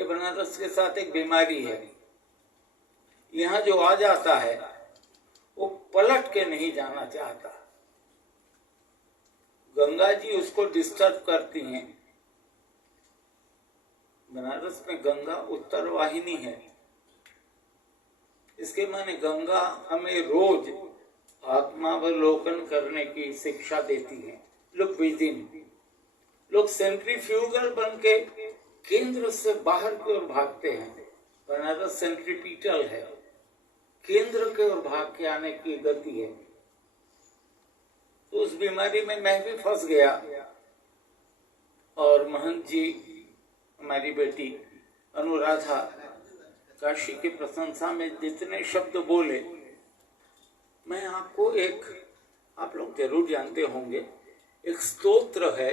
ये बनारस के साथ एक बीमारी है। यहाँ जो आ जाता है वो पलट के नहीं जाना चाहता। गंगा जी उसको डिस्टर्ब करती हैं। बनारस में गंगा उत्तर वाहिनी है, इसके माने गंगा हमें रोज आत्मावलोकन करने की शिक्षा देती है। लोग विदिन, लोग सेंट्रीफ्यूगल बन के केंद्र से बाहर की ओर भागते हैं। बनारस सेंट्रीपिटल है, केंद्र की ओर भाग के आने की गति है। तो उस बीमारी में मैं भी फंस गया। और महंत जी, हमारी बेटी अनुराधा, काशी की प्रशंसा में जितने शब्द बोले, मैं आपको एक, आप लोग जरूर जानते होंगे, एक स्तोत्र है,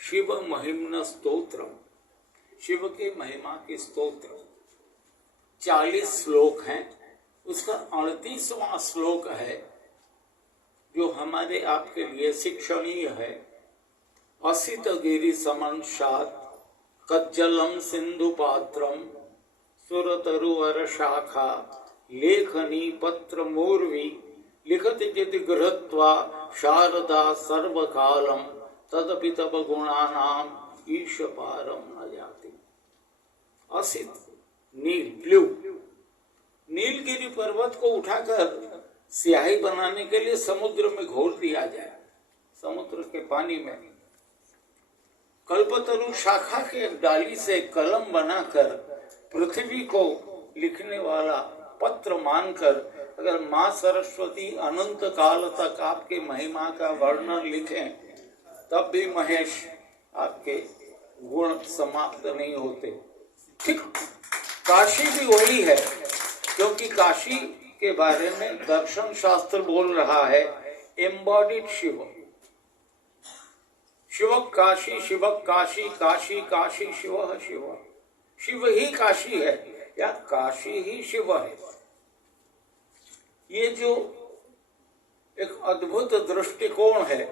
शिव महिम्न स्तोत्र, शिव की महिमा की स्तोत्र। 40 श्लोक हैं, उसका 38वां श्लोक है जो हमारे आपके लिए शिक्षणीय है। असित गिरि समन शात कज्जलम सिंधु पात्रम सुरतरुवर शाखा लेखनी पत्र मूर्वी लिखत जिति गृहत्वा शारदा सर्वकालम तदपि तब गुणानाम ईश पारम न जाति। असित नील, ब्लू, नीलगिरी पर्वत को उठाकर स्याही बनाने के लिए समुद्र में घोल दिया जाए। समुद्र के पानी में कल्पतरु शाखा के एक डाली से कलम बनाकर पृथ्वी को लिखने वाला पत्र मानकर अगर माँ सरस्वती अनंत काल तक आपके महिमा का वर्णन लिखें, तब भी महेश आपके गुण समाप्त नहीं होते। ठीक काशी भी वही है, क्योंकि काशी के बारे में दर्शन शास्त्र बोल रहा है एम्बॉडीड शिव। शिव काशी, शिव काशी, काशी काशी शिव शिव, शिव ही काशी है या काशी ही शिव है। ये जो एक अद्भुत दृष्टिकोण है,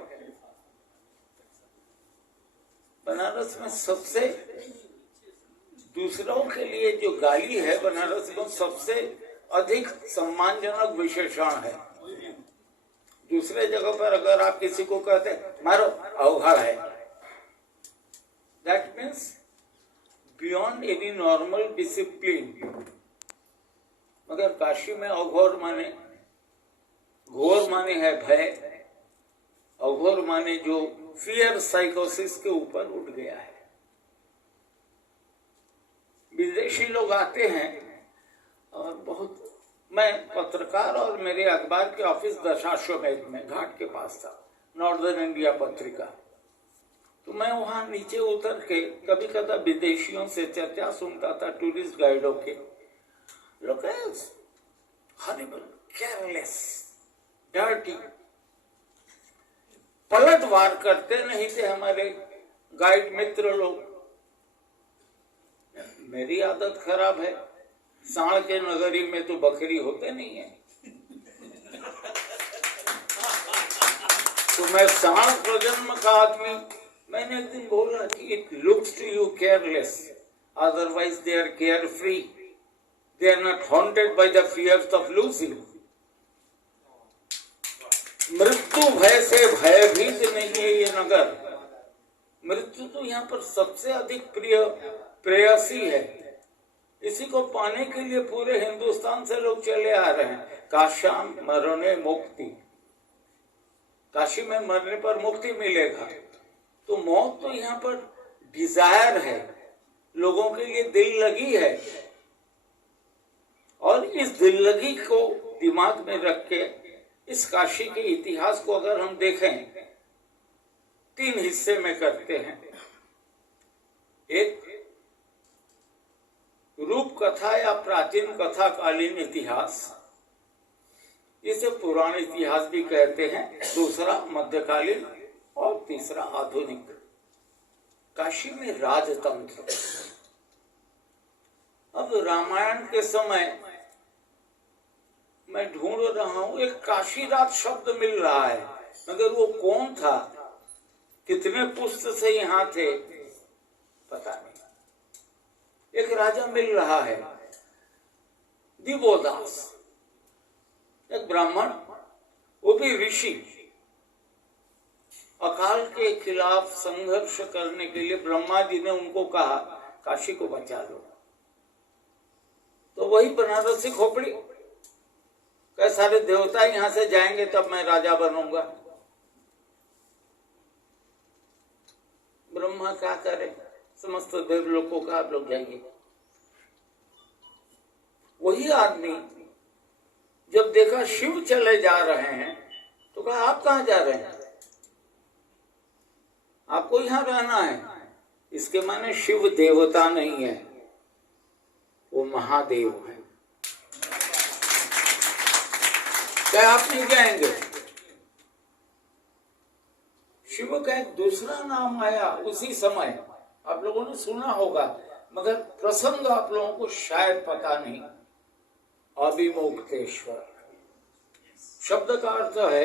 बनारस में सबसे, दूसरों के लिए जो गाली है बनारस में सबसे अधिक सम्मानजनक विशेषण है। दूसरे जगह पर अगर आप किसी को कहते मारो अवघड़ है, that means beyond any normal discipline. मगर काशी में अघोर माने, घोर माने है भय, अघोर माने जो फियर साइकोसिस के ऊपर उठ गया है। विदेशी लोग आते हैं और बहुत, मैं पत्रकार और मेरे अखबार के ऑफिस दशाश्वमेध में घाट के पास था, नॉर्दर्न इंडिया पत्रिका। तो मैं वहां नीचे उतर के कभी कभी विदेशियों से चर्चा सुनता था, टूरिस्ट गाइडों के। लोग हॉरिबल, केयरलेस, डर्टी, पलटवार करते नहीं थे हमारे गाइड मित्र लोग। मेरी आदत खराब है, साढ़ के नगरी में तो बकरी होते नहीं है, तो मैं साढ़ प्रजन्म का आदमी। मैंने एक दिन बोला कि it looks to you careless, otherwise they are care free, they are not haunted by the fears of losing. मृत्यु भय से भयभीत नहीं है ये नगर। मृत्यु तो यहाँ पर सबसे अधिक प्रिय प्रेयसी है। इसी को पाने के लिए पूरे हिंदुस्तान से लोग चले आ रहे हैं। काश्याम मरने मुक्ति, काशी में मरने पर मुक्ति मिलेगा। तो मौत तो यहाँ पर डिजायर है, लोगों के लिए दिल लगी है। और इस दिल लगी को दिमाग में रख के इस काशी के इतिहास को अगर हम देखें, 3 हिस्से में करते हैं। एक रूप कथा या प्राचीन कथा कालीन इतिहास, इसे पुराण इतिहास भी कहते हैं। दूसरा मध्यकालीन और तीसरा आधुनिक। काशी में राजतंत्र। अब रामायण के समय मैं ढूंढ रहा हूं, एक काशीराज शब्द मिल रहा है, मगर वो कौन था, कितने पुष्ट से यहाँ थे, पता नहीं। एक राजा मिल रहा है, दिवोदास, एक ब्राह्मण, वो भी ऋषि। अकाल के खिलाफ संघर्ष करने के लिए ब्रह्मा जी ने उनको कहा काशी को बचा लो, तो वही बनारसी खोपड़ी कई सारे देवता यहां से जाएंगे तब मैं राजा बनूंगा। ब्रह्मा क्या करे, समस्त देवलोकों का आप लोग जाइए। वही आदमी जब देखा शिव चले जा रहे हैं तो कहा आप कहां जा रहे हैं, आपको यहां रहना है। इसके माने शिव देवता नहीं है, वो महादेव है। क्या आप नहीं जाएंगे? शिव का एक दूसरा नाम आया उसी समय, आप लोगों ने सुना होगा, मगर प्रसंग आप लोगों को शायद पता नहीं। अभिमुक्तेश्वर शब्द का अर्थ है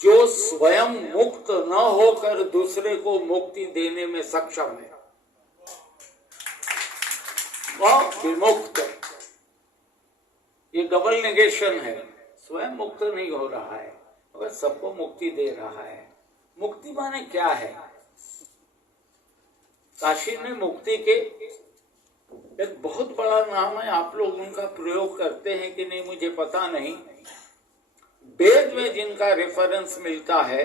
जो स्वयं मुक्त न होकर दूसरे को मुक्ति देने में सक्षम है, वह विमुक्त। ये डबल नेगेशन है, स्वयं मुक्त नहीं हो रहा है मगर सबको मुक्ति दे रहा है। मुक्ति माने क्या है? काशी में मुक्ति के एक बहुत बड़ा नाम है, आप लोग उनका प्रयोग करते हैं कि नहीं मुझे पता नहीं। वेद में जिनका रेफरेंस मिलता है,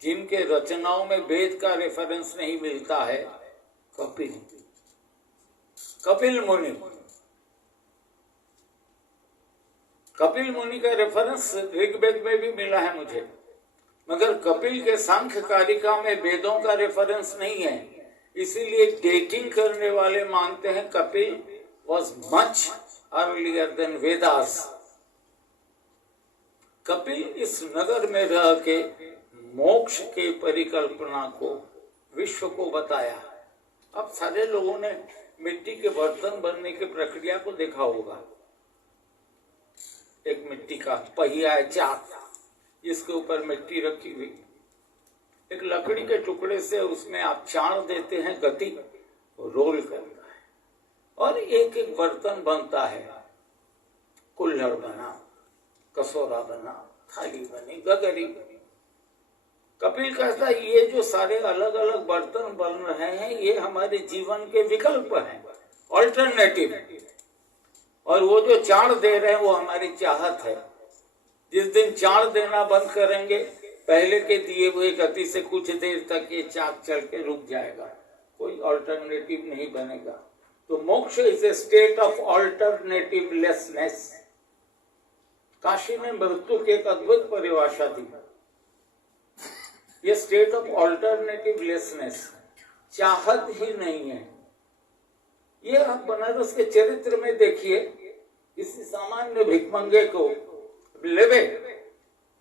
जिनके रचनाओं में वेद का रेफरेंस नहीं मिलता है, कपिल, कपिल मुनि। कपिल मुनि का रेफरेंस ऋग्वेद में भी मिला है मुझे, मगर कपिल के सांख्य कारिका में वेदों का रेफरेंस नहीं है। इसीलिए डेटिंग करने वाले मानते हैं Kapil was much earlier than Vedas. Kapil इस नगर में रह के मोक्ष के परिकल्पना को विश्व को बताया। अब सारे लोगों ने मिट्टी के बर्तन बनने की प्रक्रिया को देखा होगा। एक मिट्टी का पहिया है, चाक, जिसके ऊपर मिट्टी रखी हुई, एक लकड़ी के टुकड़े से उसमें आप चाण देते हैं, गति रोल करता है और एक एक बर्तन बनता है। कुल्हड़ बना, कसोरा बना, थाली बनी, गगरी बनी। कपिल कहता है ये जो सारे अलग अलग बर्तन बन रहे हैं ये हमारे जीवन के विकल्प हैं, ऑल्टरनेटिव। और वो जो चाण दे रहे हैं वो हमारी चाहत है। जिस दिन चाण देना बंद करेंगे, पहले के दिए हुए गति से कुछ देर तक ये चाक चल के रुक जाएगा, कोई ऑल्टरनेटिव नहीं बनेगा। तो moksha is a state of alternativelessness. Kashi में मृत्यु की एक अद्भुत परिभाषा दी, ये स्टेट ऑफ ऑल्टरनेटिव लेसनेस, चाहत ही नहीं है। ये आप बनारस के चरित्र में देखिए, किसी सामान्य भिखमंगे को लेवे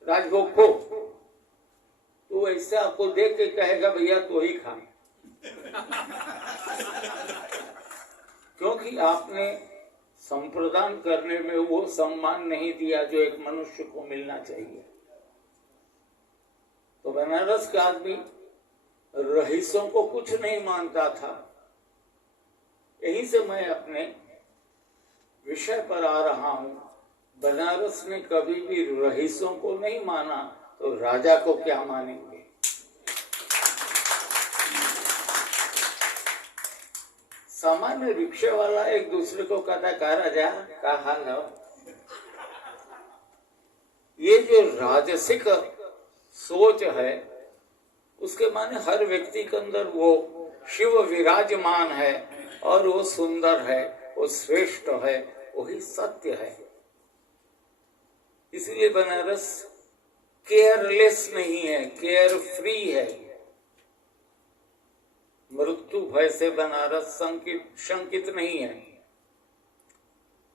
राजभोग को, तो ऐसे आपको देख के कहेगा भैया तो ही खा, क्योंकि आपने संप्रदान करने में वो सम्मान नहीं दिया जो एक मनुष्य को मिलना चाहिए। तो बनारस का आदमी रईसों को कुछ नहीं मानता था। यहीं से मैं अपने विषय पर आ रहा हूं। बनारस ने कभी भी रईसों को नहीं माना तो राजा को क्या मानेंगे। सामान्य रिक्शे वाला एक दूसरे को कहता क्या राजा क्या हाल है। ये जो राजसिक सोच है उसके माने हर व्यक्ति के अंदर वो शिव विराजमान है और वो सुंदर है, वो श्रेष्ठ है, वही सत्य है। इसलिए बनारस केयरलेस नहीं है, केयर फ्री है। मृत्यु भय से बनारस शंकित नहीं है।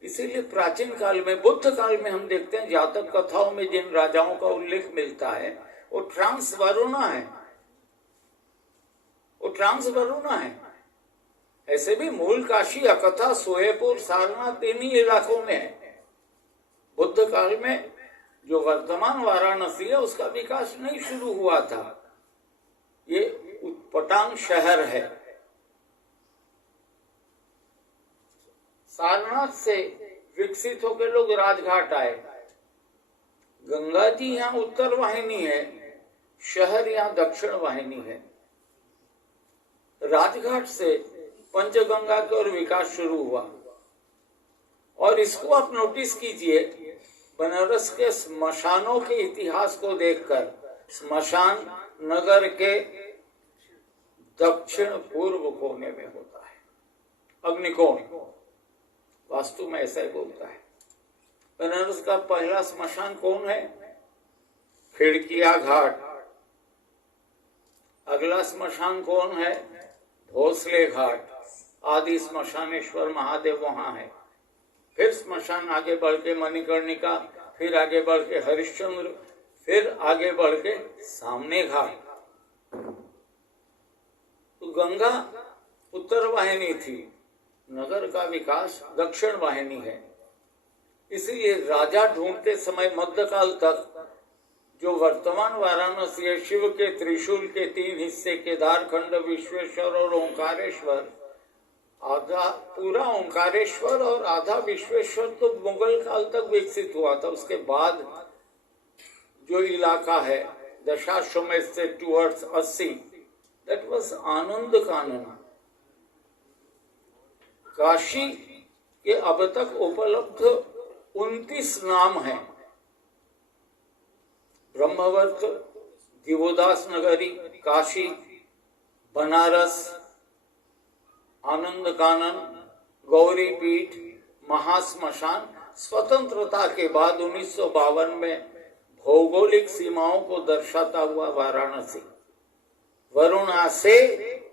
इसीलिए प्राचीन काल में, बुद्ध काल में हम देखते हैं जातक कथाओं में जिन राजाओं का उल्लेख मिलता है वो ट्रांस वरुणा है, वो ट्रांस वरुणा है। ऐसे भी मूल काशी, अकथा, सोहेपुर, सारनाथ इन्हीं इलाकों में है। बुद्ध काल में जो वर्तमान वाराणसी है उसका विकास नहीं शुरू हुआ था, ये उत्पटांग शहर है। सारनाथ से विकसित होकर लोग राजघाट आए। गंगा जी यहाँ उत्तर वाहिनी है, शहर यहाँ दक्षिण वाहिनी है। राजघाट से पंचगंगा की ओर विकास शुरू हुआ। और इसको आप नोटिस कीजिए, बनारस के स्मशानों के इतिहास को देखकर, स्मशान नगर के दक्षिण पूर्व कोने में होता है, अग्निकोण। वास्तु में ऐसा ही बोलता है। बनारस का पहला स्मशान कौन है? खिड़किया घाट। अगला स्मशान कौन है? भोसले घाट। आदि स्मशानेश्वर महादेव वहां है। फिर स्मशान आगे बढ़ के मणिकर्णिका, फिर आगे बढ़ के हरिश्चंद्र, फिर आगे बढ़ के सामने घाट। तो गंगा उत्तर वाहिनी थी, नगर का विकास दक्षिण वाहिनी है। इसलिए राजा ढूंढते समय मध्यकाल तक जो वर्तमान वाराणसी है, शिव के त्रिशूल के 3 हिस्से, केदारखंड, विश्वेश्वर और ओंकारेश्वर, आधा पूरा ओंकारेश्वर और आधा विश्वेश्वर तो मुगल काल तक विकसित हुआ था। उसके बाद जो इलाका है दशाश्वमेध से टुवर्ड्स 80, दैट वाज आनंद कानन। काशी के अब तक उपलब्ध 29 नाम हैं। ब्रह्मवर्त, दिवोदास नगरी, काशी, बनारस, आनंद कानन, गौरी पीठ, महाश्मशान। स्वतंत्रता के बाद 1952 में भौगोलिक सीमाओं को दर्शाता हुआ वाराणसी, वरुणा से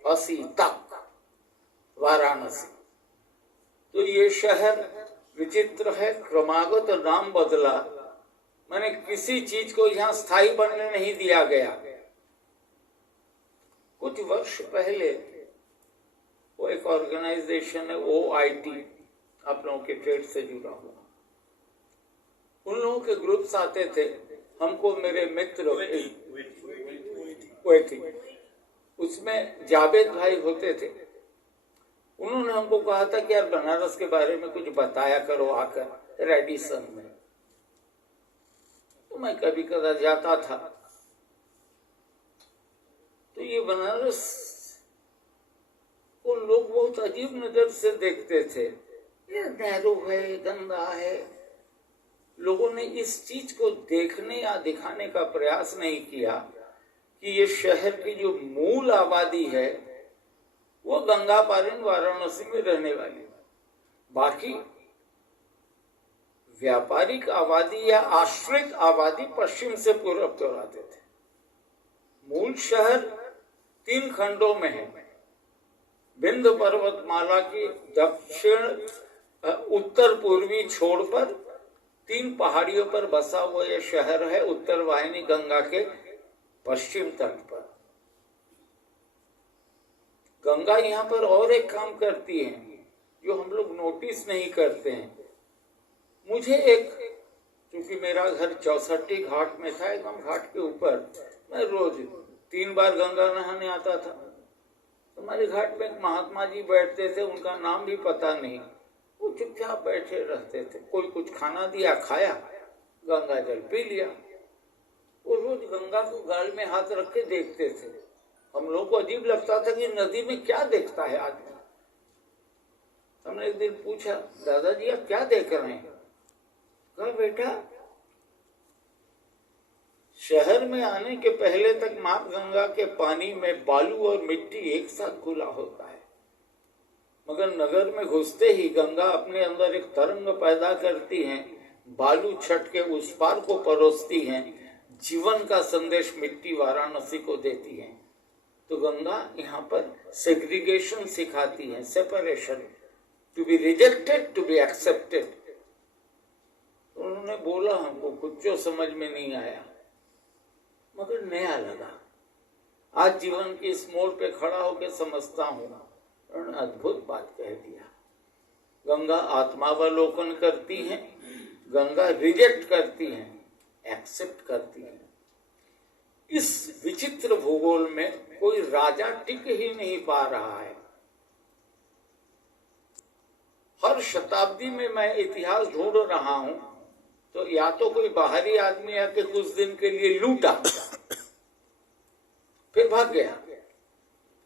असी तक वाराणसी। तो ये शहर विचित्र है, क्रमागत नाम बदला। मैंने किसी चीज को यहाँ स्थायी बनने नहीं दिया गया। कुछ वर्ष पहले वो एक ऑर्गेनाइजेशन है OIT, आप लोगों के ट्रेड से जुड़ा हुआ, उन लोगों के ग्रुप्स आते थे। हमको मेरे मित्र उसमें जावेद भाई होते थे। उन्होंने हमको कहा था कि यार बनारस के बारे में कुछ बताया करो आकर रेडिसन में। तो मैं कभी कदा जाता था। तो ये बनारस को लोग बहुत अजीब नजर से देखते थे। ये नैरो है, गंदा है। लोगों ने इस चीज को देखने या दिखाने का प्रयास नहीं किया कि ये शहर की जो मूल आबादी है वो गंगा पारीन वाराणसी में रहने वाली है। बाकी व्यापारिक आबादी या आश्रित आबादी पश्चिम से पूर्व की आते थे। मूल शहर 3 खंडों में है। विंध्य पर्वतमाला की दक्षिण उत्तर पूर्वी छोर पर 3 पहाड़ियों पर बसा हुआ यह शहर है, उत्तर वाहिनी गंगा के पश्चिम तट पर। गंगा यहाँ पर और एक काम करती है जो हम लोग नोटिस नहीं करते हैं। मुझे क्योंकि मेरा घर 64 घाट में था, एकदम घाट के ऊपर, मैं रोज 3 बार गंगा नहाने आता था। हमारे घाट पे एक महात्मा जी बैठते थे, उनका नाम भी पता नहीं। वो चुपचाप बैठे रहते थे। कोई कुछ खाना दिया, खाया, गंगा जल पी लिया। वो रोज गंगा को गाल में हाथ रख के देखते थे। हम लोग को अजीब लगता था कि नदी में क्या देखता है आदमी। हमने एक दिन पूछा, दादाजी आप क्या देख रहे हैं? कहा बेटा, शहर में आने के पहले तक माँ गंगा के पानी में बालू और मिट्टी एक साथ घुला होता है, मगर नगर में घुसते ही गंगा अपने अंदर एक तरंग पैदा करती है, बालू छट के उस पार को परोसती है, जीवन का संदेश मिट्टी वाराणसी को देती है। तो गंगा यहाँ पर सेग्रीगेशन सिखाती है, separation, to be rejected, to be accepted. उन्होंने बोला, हमको कुछ जो समझ में नहीं आया मगर नया लगा। आज जीवन की इस मोड़ पे खड़ा होकर समझता हूँ, उन्होंने अद्भुत बात कह दिया। गंगा आत्मावलोकन करती है, गंगा रिजेक्ट करती है, एक्सेप्ट करती है। इस विचित्र भूगोल में कोई राजा टिक ही नहीं पा रहा है। हर शताब्दी में मैं इतिहास ढूंढ रहा हूं तो या तो कोई बाहरी आदमी आके कुछ दिन के लिए लूटा फिर भाग गया,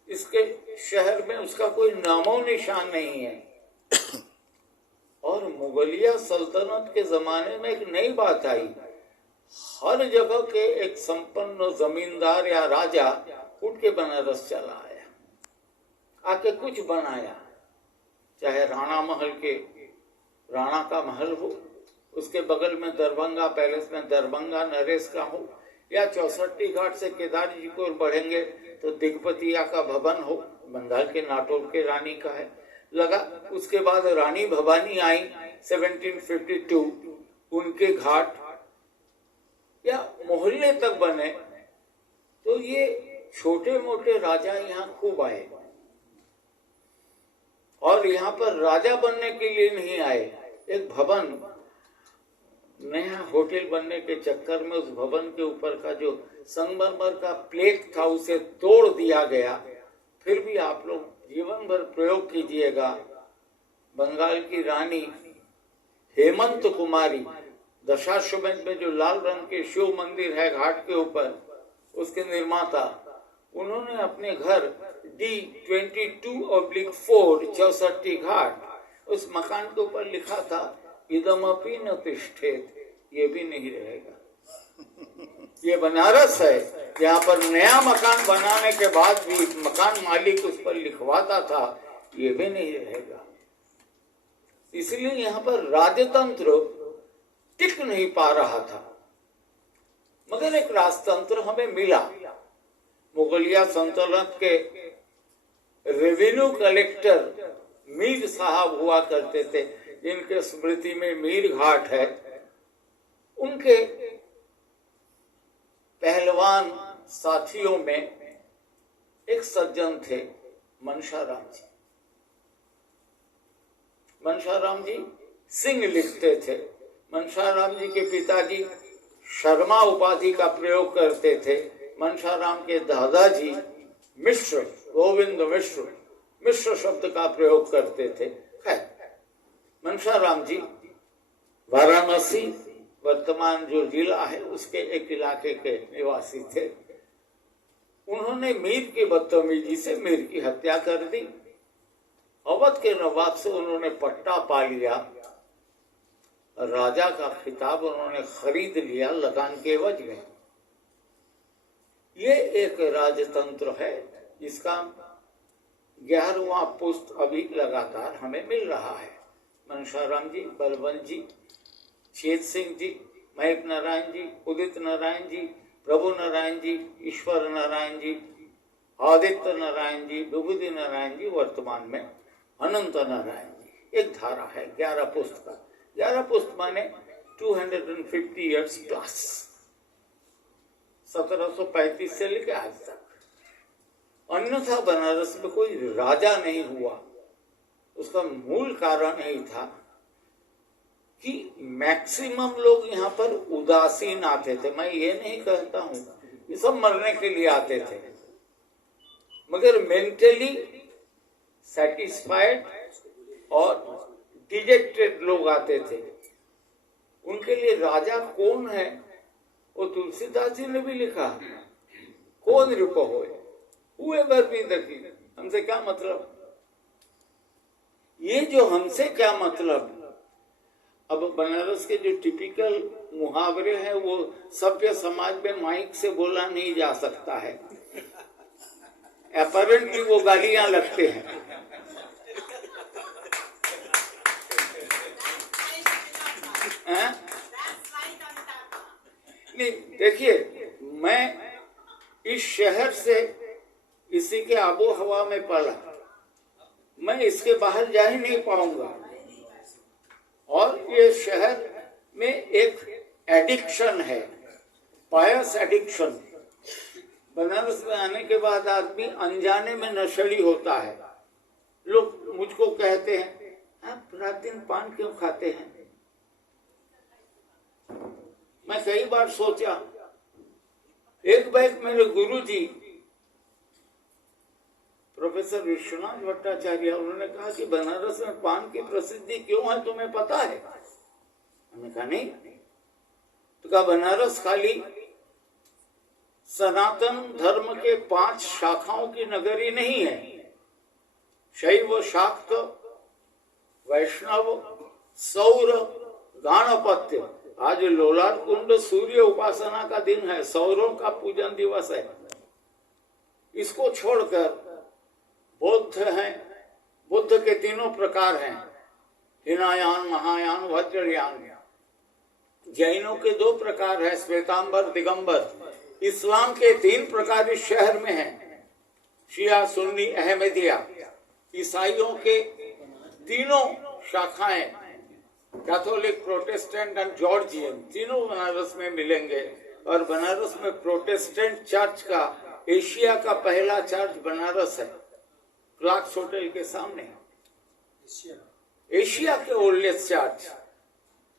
इसके शहर में उसका कोई नामो निशान नहीं है। और मुगलिया सल्तनत के जमाने में एक नई बात आई, हर जगह के एक संपन्न जमींदार या राजा उठ के बनारस चला आया, आके कुछ बनाया, चाहे राणा महल के राणा का महल हो, उसके बगल में दरभंगा पैलेस में दरभंगा नरेश का हो, या 64 घाट से केदार जी को बढ़ेंगे तो दिग्पतिया का भवन हो, बंगाल के नाटोर के रानी का है लगा। उसके बाद रानी भवानी आई 1752, उनके घाट या मोहल्ले तक बने। तो ये छोटे मोटे राजा यहाँ खूब आए और यहाँ पर राजा बनने के लिए नहीं आए। एक भवन, नया होटल बनने के चक्कर में उस भवन के ऊपर का जो संगमरमर का प्लेट था उसे तोड़ दिया गया। फिर भी आप लोग जीवन भर प्रयोग कीजिएगा, बंगाल की रानी हेमंत कुमारी, दशाश्वमेध में जो लाल रंग के शिव मंदिर है घाट के ऊपर, उसके निर्माता, उन्होंने अपने घर D22/4 64 घाट, उस मकान के ऊपर लिखा था इदमपि न तिष्ठेत, ये भी नहीं रहेगा। ये बनारस है, यहाँ पर नया मकान बनाने के बाद भी मकान मालिक उस पर लिखवाता था, ये भी नहीं रहेगा। इसलिए यहाँ पर राजतंत्र टिक नहीं पा रहा था, मगर एक राजतंत्र हमें मिला। मुगलिया सल्तनत के रेवेन्यू कलेक्टर मीर साहब हुआ करते थे, जिनके स्मृति में मीर घाट है। उनके पहलवान साथियों में एक सज्जन थे मनशाराम जी। मनशाराम जी सिंह लिखते थे। मनशाराम जी के पिताजी शर्मा उपाधि का प्रयोग करते थे। मनशाराम के दादाजी मिश्र, गोविंद मिश्र, मिश्र शब्द का प्रयोग करते थे। मनशाराम जी वाराणसी, वर्तमान जो जिला है उसके एक इलाके के निवासी थे। उन्होंने मीर की बदतमीजी से मीर की हत्या कर दी। अवध के नवाब से उन्होंने पट्टा पा लिया, राजा का खिताब उन्होंने खरीद लिया लगान के एवज में। ये एक राजतंत्र है जिसका 11वां पुष्प अभी लगातार हमें मिल रहा है। मनशाराम जी, बलवंत जी, चेत सिंह जी, महक नारायण जी, उदित नारायण जी, प्रभु नारायण जी, ईश्वर नारायण जी, आदित्य नारायण जी, विभूति नारायण जी, वर्तमान में अनंत नारायण जी। एक धारा है 11 पुष्प का। 11 पुष्प माने 250 ईयर्स प्लस, 1735 से लेकर आज तक। अन्यथा बनारस में कोई राजा नहीं हुआ। उसका मूल कारण यही था कि मैक्सिमम लोग यहाँ पर उदासीन आते थे। मैं ये नहीं कहता हूं, ये सब मरने के लिए आते थे, मगर मेंटली सेटिस्फाइड और डिजेक्टेड लोग आते थे। उनके लिए राजा कौन है वो तुलसीदास जी ने भी लिखा, कौन रिपो होए, whoever be the king, हमसे क्या मतलब। ये जो हमसे क्या मतलब, अब बनारस के जो टिपिकल मुहावरे हैं वो सभ्य समाज में माइक से बोला नहीं जा सकता है, अपैरेंटली वो गालियां लगते हैं। नहीं, देखिए, मैं इस शहर से इसी के आबो हवा में पला, मैं इसके बाहर जा ही नहीं पाऊंगा। और ये शहर में एक एडिक्शन है, पायस एडिक्शन। बनारस में आने के बाद आदमी अनजाने में नशेड़ी होता है। लोग मुझको कहते हैं, आप रात दिन पान क्यों खाते हैं? मैं कई बार सोचा, एक बार मेरे गुरुजी प्रोफेसर विश्वनाथ भट्टाचार्य, उन्होंने कहा कि बनारस में पान की प्रसिद्धि क्यों है तुम्हें पता है? मैंने कहा नहीं। तो कहा बनारस खाली सनातन धर्म के 5 शाखाओं की नगरी नहीं है, शैव, शाक्त, वैष्णव, सौर, गाणपत्य। आज लोलार कुंड सूर्य उपासना का दिन है, सौरों का पूजन दिवस है। इसको छोड़कर बौद्ध हैं, बुद्ध के 3 प्रकार हैं, हिनायान, महायान, वज्रयान। जैनों के 2 प्रकार है, श्वेतांबर, दिगंबर। इस्लाम के 3 प्रकार इस शहर में हैं, शिया, सुन्नी, अहमदिया। ईसाइयों के 3 शाखाएं, कैथोलिक, प्रोटेस्टेंट और जॉर्जियन, तीनों बनारस में मिलेंगे। और बनारस में प्रोटेस्टेंट चर्च का, एशिया का पहला चर्च बनारस है, क्लार्क्स होटल के सामने। एशिया के ओल्डेस्ट चर्च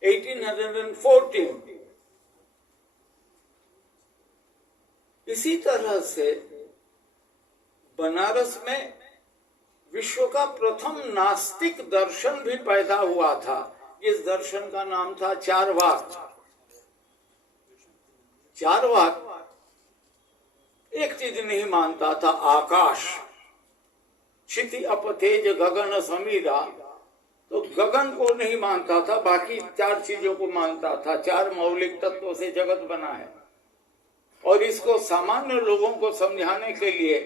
1814। इसी तरह से बनारस में विश्व का प्रथम नास्तिक दर्शन भी पैदा हुआ था। इस दर्शन का नाम था चारवाक। चारवाक एक चीज नहीं मानता था, आकाश। क्षिति, अप, तेज, गगन, समीरा। तो गगन को नहीं मानता था, बाकी 4 चीजों को मानता था। 4 मौलिक तत्वों से जगत बना है। और इसको सामान्य लोगों को समझाने के लिए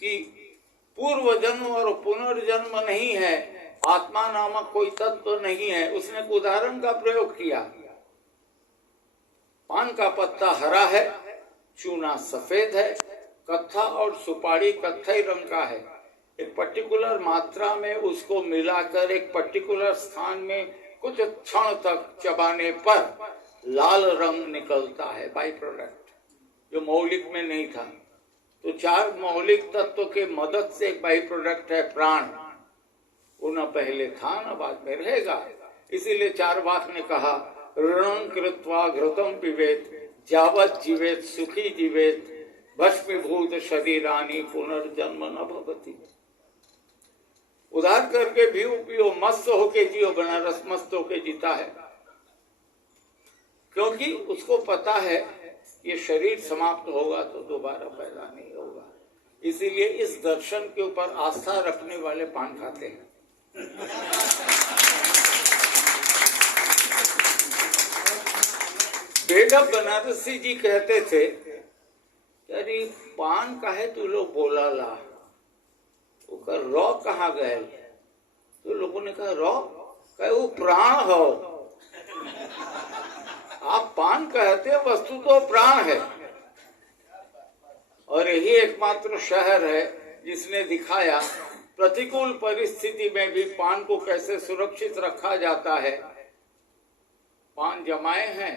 कि पूर्व जन्म और पुनर्जन्म नहीं है, आत्मा नामक कोई तत्व नहीं है, उसने एक उदाहरण का प्रयोग किया। पान का पत्ता हरा है, चूना सफेद है, कत्था और सुपारी कत्थई रंग का है। एक पर्टिकुलर मात्रा में उसको मिलाकर एक पर्टिकुलर स्थान में कुछ क्षण तक चबाने पर लाल रंग निकलता है, बाई प्रोडक्ट, जो मौलिक में नहीं था। तो 4 मौलिक तत्व के मदद से एक बाई प्रोडक्ट है प्राण। वो न पहले था न बाद में रहेगा। इसीलिए चारवाक ने कहा, ऋणं कृत्वा घृतं पिबेत, यावत् जीवेत सुखी जीवेत, भस्मीभूत शरीरानि पुनर्जन्म न भवति। उधार करके भी पियो, मस्त होके जियो। बनारस मस्त होके जीता है, क्योंकि उसको पता है ये शरीर समाप्त होगा तो दोबारा पैदा नहीं होगा। इसीलिए इस दर्शन के ऊपर आस्था रखने वाले पान खाते हैं। बेढप बनारसी जी कहते थे, अरे पान काहे तू लोग बोला ला, रॉ कहाँ गए? तो लोगों ने कहा रॉ कहे वो प्राण हो। आप पान कहते हो, वस्तु तो प्राण है। और यही एकमात्र शहर है जिसने दिखाया प्रतिकूल परिस्थिति में भी पान को कैसे सुरक्षित रखा जाता है। पान जमाए हैं,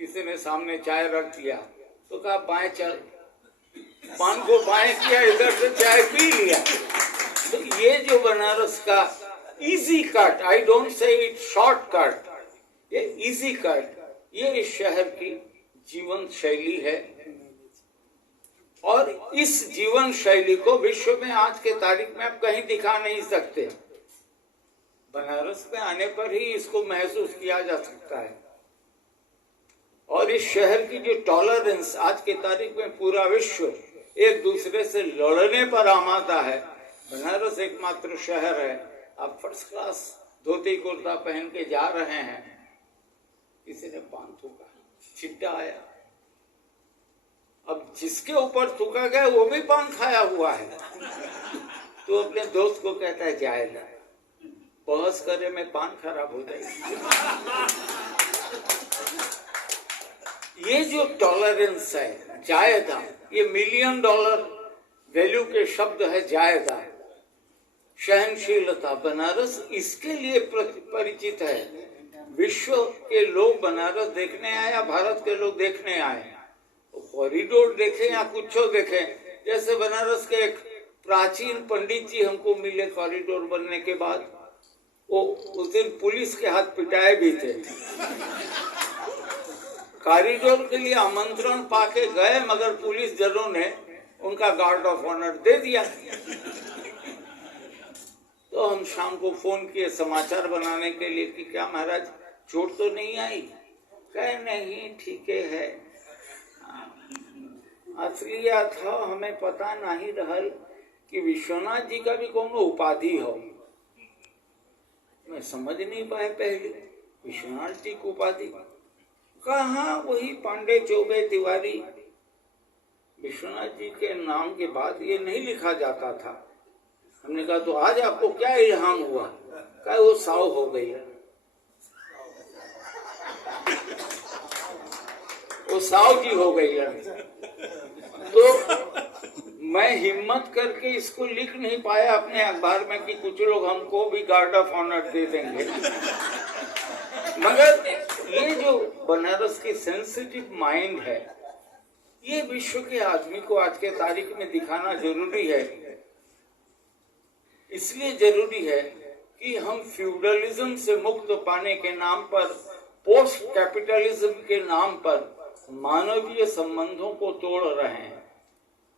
किसी ने सामने चाय रख दिया तो कहा बाएं चल, पान को बाएं किया, इधर से चाय पी लिया। तो ये जो बनारस का easy cut, I don't say it short cut, ये इजी कट, ये इस शहर की जीवन शैली है। और इस जीवन शैली को विश्व में आज के तारीख में आप कहीं दिखा नहीं सकते। बनारस में आने पर ही इसको महसूस किया जा सकता है। और इस शहर की जो टॉलरेंस, आज के तारीख में पूरा विश्व एक दूसरे से लड़ने पर आमादा है। बनारस एकमात्र शहर है, आप फर्स्ट क्लास धोती कुर्ता पहन के जा रहे हैं, किसी ने पान थूका, छिट्टा आया, अब जिसके ऊपर थूका गया वो भी पान खाया हुआ है। तो अपने दोस्त को कहता है जायदा, बहस करे में पान खराब हो जाएगी। ये जो टॉलरेंस है, जायदा, ये $1 मिलियन वैल्यू के शब्द है जायदा, सहनशीलता। बनारस इसके लिए परिचित है। विश्व के लोग बनारस देखने आए या भारत के लोग देखने आए, कॉरिडोर देखे या कुछ देखे। जैसे बनारस के एक प्राचीन पंडित जी हमको मिले कॉरिडोर बनने के बाद, वो उस दिन पुलिस के हाथ पिटाए भी थे। कॉरिडोर के लिए आमंत्रण पाके गए, मगर पुलिस जनों ने उनका गार्ड ऑफ ऑनर दे दिया। तो हम शाम को फोन किए समाचार बनाने के लिए कि क्या महाराज चोट तो नहीं आई? कहे नहीं, ठीक है। असलियत था हमें पता नहीं रहल कि विश्वनाथ जी का भी कौन उपाधि हो। मैं समझ नहीं पाए पहले विश्वनाथ जी को उपाधि कहाँ, वही पांडे चौबे तिवारी। विश्वनाथ जी के नाम के बाद ये नहीं लिखा जाता था। हमने कहा तो आज आपको क्या इल्हाम हुआ? कहा वो साव हो गई, वो साव जी हो गई है। तो मैं हिम्मत करके इसको लिख नहीं पाया अपने अखबार में कि कुछ लोग हमको भी गार्ड ऑफ ऑनर दे देंगे। मगर ये जो बनारस की सेंसिटिव माइंड है, ये विश्व के आदमी को आज के तारीख में दिखाना जरूरी है। इसलिए जरूरी है कि हम फ्यूडलिज्म से मुक्त पाने के नाम पर, पोस्ट कैपिटलिज्म के नाम पर मानवीय संबंधों को तोड़ रहे हैं।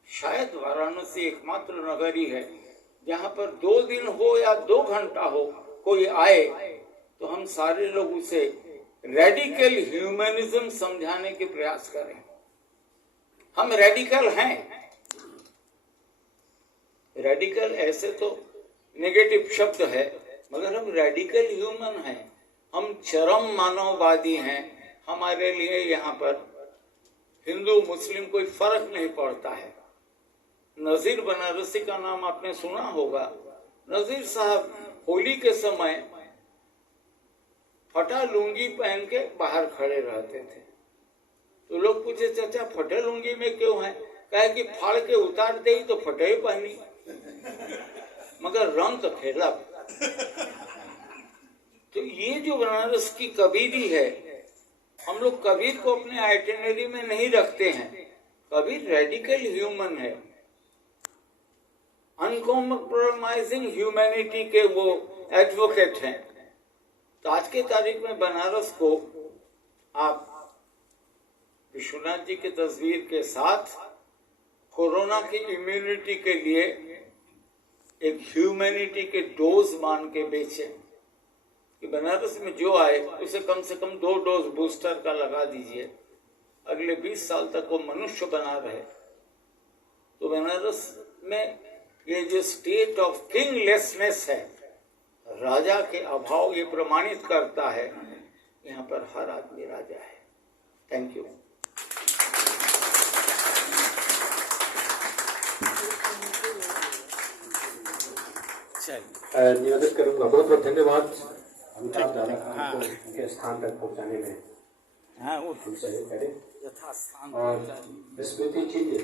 शायद वाराणसी एकमात्र नगर ही है जहाँ पर 2 दिन हो या 2 घंटा हो, कोई आए तो हम सारे लोग उसे रेडिकल ह्यूमनिज्म समझाने के प्रयास करें। हम रेडिकल हैं। रेडिकल ऐसे तो नेगेटिव शब्द है, मगर हम रेडिकल ह्यूमन हैं। हम चरम मानववादी हैं। हमारे लिए यहाँ पर हिंदू मुस्लिम कोई फर्क नहीं पड़ता है। नजीर बनारसी का नाम आपने सुना होगा। नजीर साहब होली के समय फटा लुंगी पहन के बाहर खड़े रहते थे। तो लोग पूछे चाचा फटे लुंगी में क्यों है? कहे कि फाड़ के उतार दे तो फटे ही पहनी, मगर रंग तो फैला। तो ये जो बनारस की कबीरी है, हम लोग कबीर को अपने आइटिनरी में नहीं रखते हैं। कबीर रेडिकल ह्यूमन है, अनकॉम्प्रोमाइजिंग ह्यूमैनिटी के वो एडवोकेट हैं। तो आज के तारीख में बनारस को आप विश्वनाथ जी की तस्वीर के साथ कोरोना की इम्यूनिटी के लिए एक ह्यूमैनिटी के डोज मान के बेचे कि बनारस में जो आए उसे कम से कम 2 डोज बूस्टर का लगा दीजिए, अगले 20 साल तक वो मनुष्य बना रहे। तो बनारस में ये जो स्टेट ऑफ किंगलेसनेस है, राजा के अभाव, ये प्रमाणित करता है यहाँ पर हर आदमी राजा है। Thank you. निवेदन करूंगा, बहुत बहुत धन्यवाद अमिताभ दादा को उनके स्थान तक पहुंचाने में। हाँ, वो सहयोग करें यथास्थान और स्मृति चिन्ह